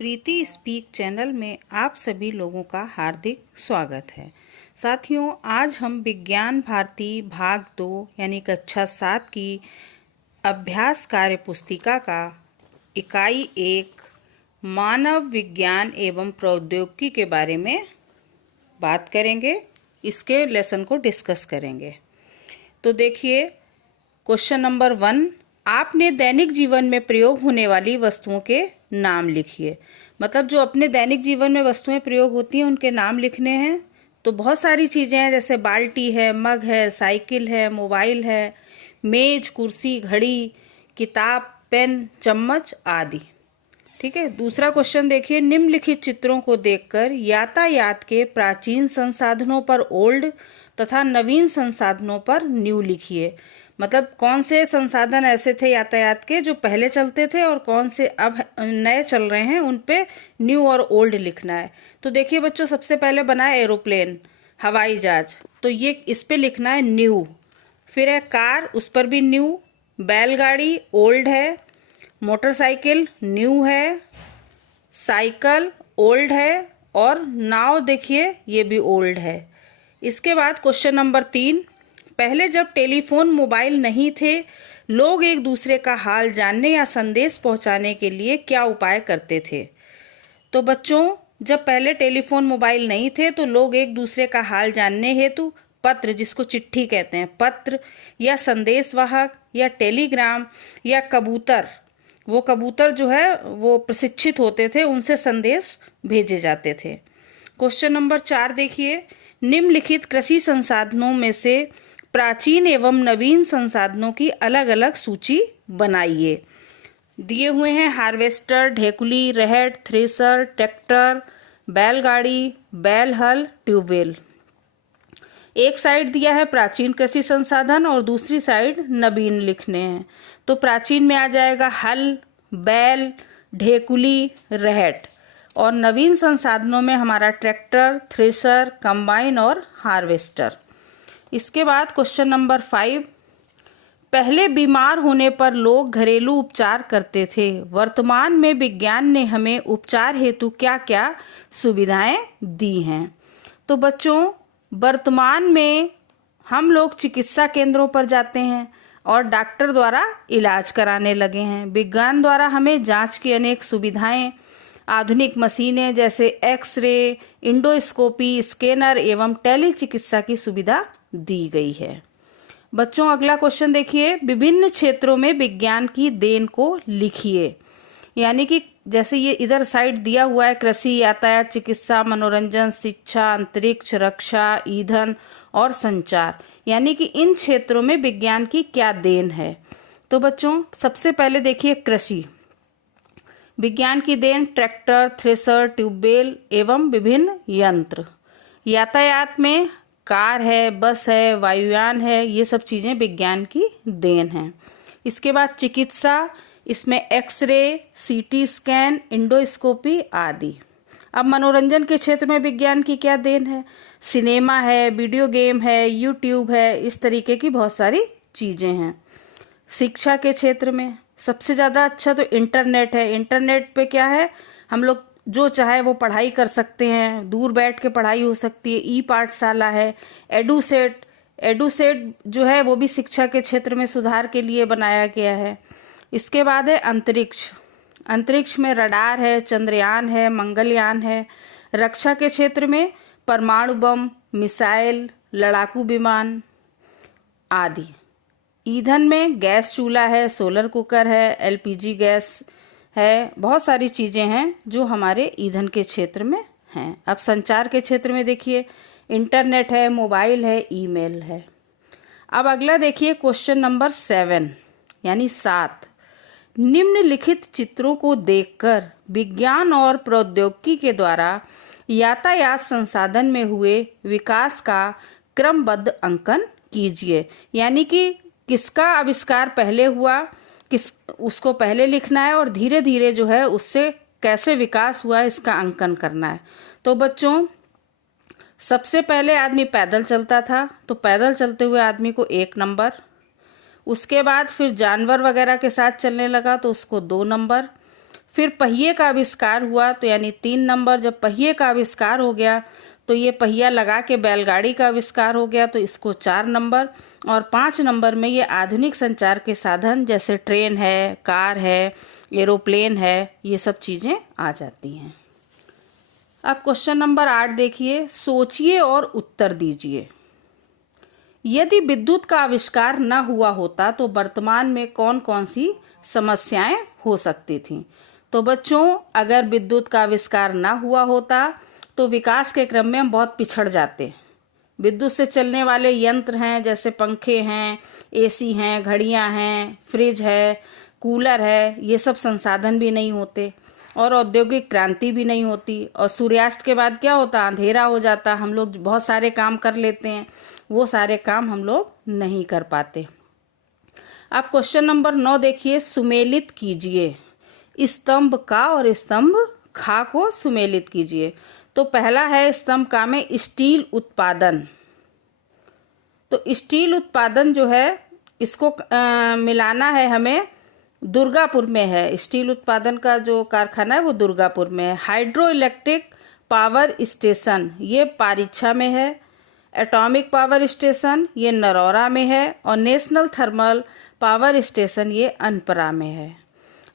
प्रीति speak channel में आप सभी लोगों का हार्दिक स्वागत है। साथियों, आज हम विज्ञान भारती भाग 2 यानी कक्षा 7 की अभ्यास कार्य पुस्तिका का इकाई 1 मानव विज्ञान एवं प्रौद्योगिकी के बारे में बात करेंगे। इसके लेसन को डिस्कस करेंगे। तो देखिए, क्वेश्चन नंबर 1, आपने दैनिक जीवन में प्रयोग होने वाली वस्तुओं के नाम लिखिए। मतलब जो अपने दैनिक जीवन में वस्तुएं प्रयोग होती हैं उनके नाम लिखने हैं। तो बहुत सारी चीज़ें हैं, जैसे बाल्टी है, मग है, साइकिल है, मोबाइल है, मेज, कुर्सी, घड़ी, किताब, पेन, चम्मच आदि। ठीक है। दूसरा क्वेश्चन देखिए, निम्नलिखित चित्रों को देखकर यातायात के प्राचीन संसाधनों पर ओल्ड तथा नवीन संसाधनों पर न्यू लिखिए। मतलब कौन से संसाधन ऐसे थे यातायात के जो पहले चलते थे और कौन से अब नए चल रहे हैं, उन पे न्यू और ओल्ड लिखना है। तो देखिए बच्चों, सबसे पहले बना है एरोप्लेन, हवाई जहाज, तो ये इस पे लिखना है न्यू। फिर है कार, उस पर भी न्यू। बैलगाड़ी ओल्ड है। मोटरसाइकिल न्यू है। साइकिल ओल्ड है। और नाव देखिए ये भी ओल्ड है। इसके बाद क्वेश्चन नंबर 3, पहले जब टेलीफोन मोबाइल नहीं थे, लोग एक दूसरे का हाल जानने या संदेश पहुंचाने के लिए क्या उपाय करते थे? तो बच्चों, जब पहले टेलीफोन मोबाइल नहीं थे तो लोग एक दूसरे का हाल जानने हेतु पत्र, जिसको चिट्ठी कहते हैं, पत्र या संदेशवाहक या टेलीग्राम या कबूतर, वो कबूतर जो है वो प्रशिक्षित होते थे, उनसे संदेश भेजे जाते थे। क्वेश्चन नंबर 4 देखिए, निम्नलिखित कृषि संसाधनों में से प्राचीन एवं नवीन संसाधनों की अलग अलग सूची बनाइए। दिए हुए हैं हार्वेस्टर, ढेकुली, रहट, थ्रेसर, ट्रैक्टर, बैलगाड़ी, बैल हल, ट्यूबवेल। एक साइड दिया है प्राचीन कृषि संसाधन और दूसरी साइड नवीन लिखने हैं। तो प्राचीन में आ जाएगा हल, बैल, ढेकुली, रहट, और नवीन संसाधनों में हमारा ट्रैक्टर, थ्रेसर, कंबाइन और हार्वेस्टर। इसके बाद क्वेश्चन नंबर 5, पहले बीमार होने पर लोग घरेलू उपचार करते थे, वर्तमान में विज्ञान ने हमें उपचार हेतु क्या क्या सुविधाएं दी हैं? तो बच्चों, वर्तमान में हम लोग चिकित्सा केंद्रों पर जाते हैं और डॉक्टर द्वारा इलाज कराने लगे हैं। विज्ञान द्वारा हमें जांच की अनेक सुविधाएं, आधुनिक मशीनें जैसे एक्सरे, इंडोस्कोपी, स्कैनर एवं टेली चिकित्सा की सुविधा दी गई है। बच्चों, अगला क्वेश्चन देखिए, विभिन्न क्षेत्रों में विज्ञान की देन को लिखिए। यानी कि जैसे ये इधर साइड दिया हुआ है, कृषि, यातायात, चिकित्सा, मनोरंजन, शिक्षा, अंतरिक्ष, रक्षा, ईंधन और संचार, यानी कि इन क्षेत्रों में विज्ञान की क्या देन है। तो बच्चों, सबसे पहले देखिए कृषि। विज्ञान की देन ट्रैक्टर, थ्रेसर, ट्यूबवेल एवं विभिन्न यंत्र। यातायात में कार है, बस है, वायुयान है, ये सब चीज़ें विज्ञान की देन हैं। इसके बाद चिकित्सा, इसमें एक्सरे, सीटी स्कैन, इंडोस्कोपी आदि। अब मनोरंजन के क्षेत्र में विज्ञान की क्या देन है? सिनेमा है, वीडियो गेम है, यूट्यूब है, इस तरीके की बहुत सारी चीज़ें हैं। शिक्षा के क्षेत्र में सबसे ज़्यादा अच्छा तो इंटरनेट है। इंटरनेट पे क्या है, हम लोग जो चाहे वो पढ़ाई कर सकते हैं, दूर बैठ के पढ़ाई हो सकती है। ई पाठशाला है, एडुसेट जो है वो भी शिक्षा के क्षेत्र में सुधार के लिए बनाया गया है। इसके बाद है अंतरिक्ष। अंतरिक्ष में रडार है, चंद्रयान है, मंगलयान है। रक्षा के क्षेत्र में परमाणु बम, मिसाइल, लड़ाकू विमान आदि। ईंधन में गैस चूल्हा है, सोलर कुकर है, एलपीजी गैस है, बहुत सारी चीज़ें हैं जो हमारे ईंधन के क्षेत्र में हैं। अब संचार के क्षेत्र में देखिए, इंटरनेट है, मोबाइल है, ईमेल है। अब अगला देखिए क्वेश्चन नंबर 7 यानी 7, निम्नलिखित चित्रों को देखकर विज्ञान और प्रौद्योगिकी के द्वारा यातायात संसाधन में हुए विकास का क्रमबद्ध अंकन कीजिए। यानी कि किसका आविष्कार पहले हुआ, उसको पहले लिखना है और धीरे धीरे जो है उससे कैसे विकास हुआ है इसका अंकन करना है। तो बच्चों, सबसे पहले आदमी पैदल चलता था, तो पैदल चलते हुए आदमी को 1 नंबर। उसके बाद फिर जानवर वगैरह के साथ चलने लगा तो उसको 2 नंबर। फिर पहिए का आविष्कार हुआ, तो यानी 3 नंबर, जब पहिए का आविष्कार हो गया तो ये पहिया लगा के बैलगाड़ी का आविष्कार हो गया, तो इसको 4 नंबर। और 5 नंबर में ये आधुनिक संचार के साधन जैसे ट्रेन है, कार है, एरोप्लेन है, ये सब चीज़ें आ जाती हैं। अब क्वेश्चन नंबर 8 देखिए, सोचिए और उत्तर दीजिए। यदि विद्युत का आविष्कार न हुआ होता तो वर्तमान में कौन कौन सी समस्याएं हो सकती थीं? तो बच्चों, अगर विद्युत का आविष्कार ना हुआ होता तो विकास के क्रम में हम बहुत पिछड़ जाते। विद्युत से चलने वाले यंत्र हैं, जैसे पंखे हैं, एसी हैं, घड़ियां हैं, फ्रिज है, कूलर है, ये सब संसाधन भी नहीं होते, और औद्योगिक क्रांति भी नहीं होती। और सूर्यास्त के बाद क्या होता, अंधेरा हो जाता, हम लोग बहुत सारे काम कर लेते हैं, वो सारे काम हम लोग नहीं कर पाते। आप क्वेश्चन नंबर 9 देखिए, सुमेलित कीजिए। स्तंभ का और स्तंभ खा को सुमेलित कीजिए। तो पहला है स्तंभ का में स्टील उत्पादन। तो स्टील उत्पादन जो है इसको मिलाना है हमें, दुर्गापुर में है। स्टील उत्पादन का जो कारखाना है वो दुर्गापुर में है। हाइड्रो इलेक्ट्रिक पावर स्टेशन ये पारीछा में है। एटॉमिक पावर स्टेशन ये नरौरा में है। और नेशनल थर्मल पावर स्टेशन ये अनपरा में है।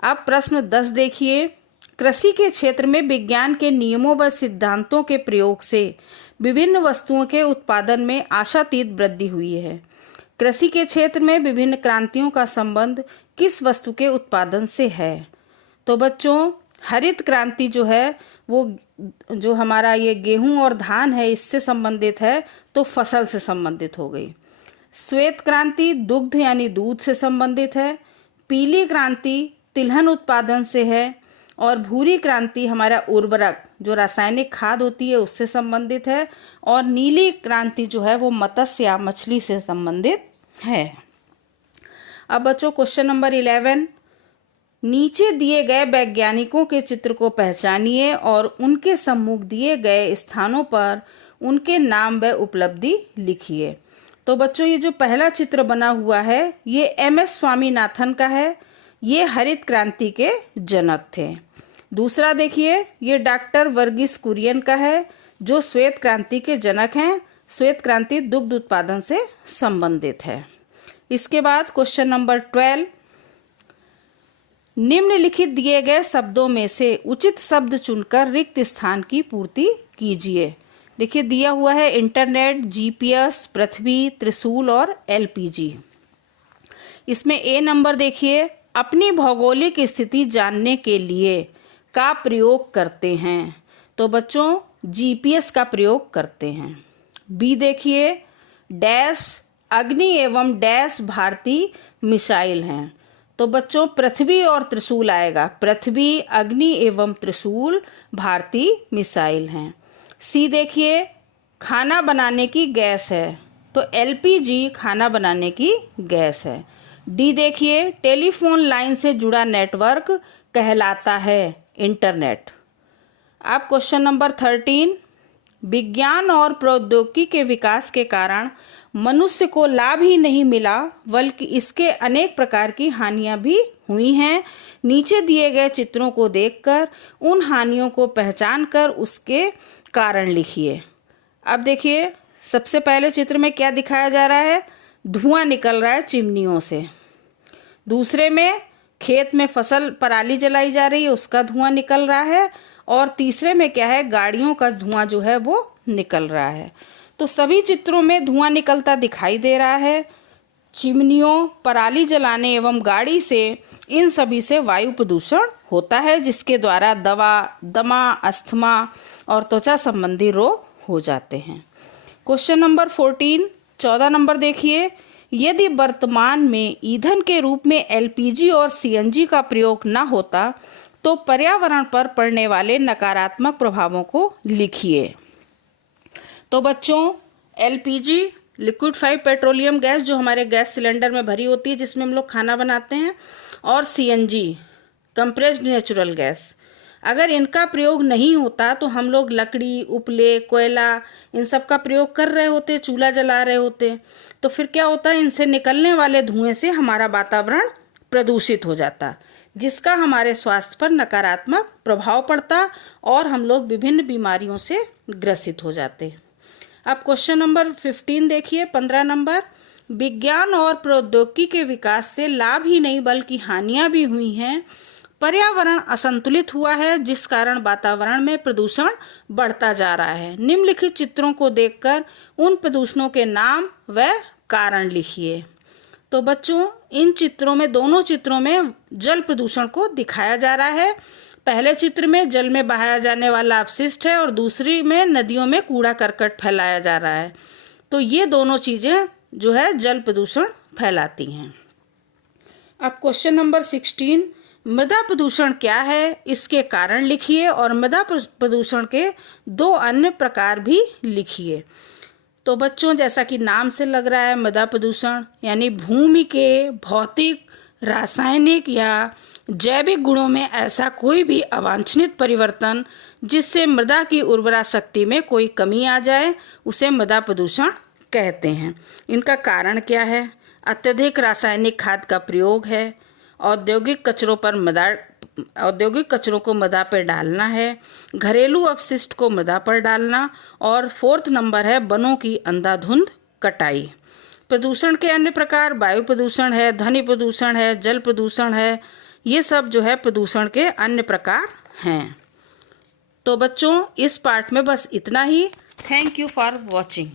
अब प्रश्न 10 देखिए, कृषि के क्षेत्र में विज्ञान के नियमों व सिद्धांतों के प्रयोग से विभिन्न वस्तुओं के उत्पादन में आशातीत वृद्धि हुई है। कृषि के क्षेत्र में विभिन्न क्रांतियों का संबंध किस वस्तु के उत्पादन से है? तो बच्चों, हरित क्रांति जो है वो जो हमारा ये गेहूं और धान है इससे संबंधित है, तो फसल से संबंधित हो गई। श्वेत क्रांति दुग्ध यानी दूध से संबंधित है। पीली क्रांति तिलहन उत्पादन से है। और भूरी क्रांति हमारा उर्वरक जो रासायनिक खाद होती है उससे संबंधित है। और नीली क्रांति जो है वो मत्स्य या मछली से संबंधित है। अब बच्चों क्वेश्चन नंबर 11, नीचे दिए गए वैज्ञानिकों के चित्र को पहचानिए और उनके सम्मुख दिए गए स्थानों पर उनके नाम व उपलब्धि लिखिए। तो बच्चों, ये जो पहला चित्र बना हुआ है ये MS स्वामीनाथन का है। ये हरित क्रांति के जनक थे। दूसरा देखिए, ये डॉक्टर वर्गीस कुरियन का है जो श्वेत क्रांति के जनक हैं। श्वेत क्रांति दुग्ध उत्पादन से संबंधित है। इसके बाद क्वेश्चन नंबर 12, निम्नलिखित दिए गए शब्दों में से उचित शब्द चुनकर रिक्त स्थान की पूर्ति कीजिए। देखिए दिया हुआ है इंटरनेट, GPS, पृथ्वी, त्रिशूल और LPG। इसमें A नंबर देखिए, अपनी भौगोलिक स्थिति जानने के लिए का प्रयोग करते हैं। तो बच्चों GPS का प्रयोग करते हैं। B देखिए, डैश अग्नि एवं डैश भारतीय मिसाइल हैं। तो बच्चों पृथ्वी और त्रिशूल आएगा। पृथ्वी, अग्नि एवं त्रिशूल भारतीय मिसाइल हैं। C देखिए, खाना बनाने की गैस है। तो LPG खाना बनाने की गैस है। D देखिए, टेलीफोन लाइन से जुड़ा नेटवर्क कहलाता है इंटरनेट। अब क्वेश्चन नंबर 13, विज्ञान और प्रौद्योगिकी के विकास के कारण मनुष्य को लाभ ही नहीं मिला बल्कि इसके अनेक प्रकार की हानियां भी हुई हैं। नीचे दिए गए चित्रों को देखकर उन हानियों को पहचान कर उसके कारण लिखिए। अब देखिए, सबसे पहले चित्र में क्या दिखाया जा रहा है, धुआं निकल रहा है चिमनियों से। दूसरे में खेत में फसल पराली जलाई जा रही है, उसका धुआं निकल रहा है। और तीसरे में क्या है, गाड़ियों का धुआं जो है वो निकल रहा है। तो सभी चित्रों में धुआं निकलता दिखाई दे रहा है। चिमनियों, पराली जलाने एवं गाड़ी से, इन सभी से वायु प्रदूषण होता है, जिसके द्वारा दमा, अस्थमा और त्वचा संबंधी रोग हो जाते हैं। क्वेश्चन नंबर 14, 14 नंबर देखिए, यदि वर्तमान में ईंधन के रूप में LPG और CNG का प्रयोग न होता तो पर्यावरण पर पड़ने वाले नकारात्मक प्रभावों को लिखिए। तो बच्चों LPG लिक्विफाइड पेट्रोलियम गैस जो हमारे गैस सिलेंडर में भरी होती है जिसमें हम लोग खाना बनाते हैं, और CNG कंप्रेस्ड नेचुरल गैस, अगर इनका प्रयोग नहीं होता तो हम लोग लकड़ी, उपले, कोयला इन सब का प्रयोग कर रहे होते, चूल्हा जला रहे होते। तो फिर क्या होता है, इनसे निकलने वाले धुएं से हमारा वातावरण प्रदूषित हो जाता। जिसका हमारे स्वास्थ्य पर नकारात्मक प्रभाव पड़ता और हम लोग विभिन्न बीमारियों से ग्रसित हो जाते। अब क्वेश्चन नंबर 15 देखिए, 15 नंबर। विज्ञान और प्रौद्योगिकी के विकास से लाभ ही नहीं बल्कि हानियां भी हुई हैं। पर्यावरण असंतुलित हुआ है जिस कारण वातावरण में प्रदूषण बढ़ता जा रहा है। निम्नलिखित चित्रों को देखकर उन प्रदूषणों के नाम व कारण लिखिए। तो बच्चों, इन चित्रों में, दोनों चित्रों में जल प्रदूषण को दिखाया जा रहा है। पहले चित्र में जल में बहाया जाने वाला अपशिष्ट है और दूसरी में नदियों में कूड़ा करकट फैलाया जा रहा है। तो ये दोनों चीजें जो है जल प्रदूषण फैलाती हैं। अब क्वेश्चन नंबर 16, मृदा प्रदूषण क्या है, इसके कारण लिखिए और मृदा प्रदूषण के 2 अन्य प्रकार भी लिखिए। तो बच्चों, जैसा कि नाम से लग रहा है, मृदा प्रदूषण यानी भूमि के भौतिक, रासायनिक या जैविक गुणों में ऐसा कोई भी अवांछनित परिवर्तन जिससे मृदा की उर्वरा शक्ति में कोई कमी आ जाए, उसे मृदा प्रदूषण कहते हैं। इनका कारण क्या है? अत्यधिक रासायनिक खाद का प्रयोग है, औद्योगिक कचरों को मृदा पर डालना है, घरेलू अपशिष्ट को मृदा पर डालना, और 4th नंबर है वनों की अंधाधुंध कटाई। प्रदूषण के अन्य प्रकार वायु प्रदूषण है, ध्वनि प्रदूषण है, जल प्रदूषण है। ये सब जो है प्रदूषण के अन्य प्रकार हैं। तो बच्चों, इस पार्ट में बस इतना ही। Thank you for watching.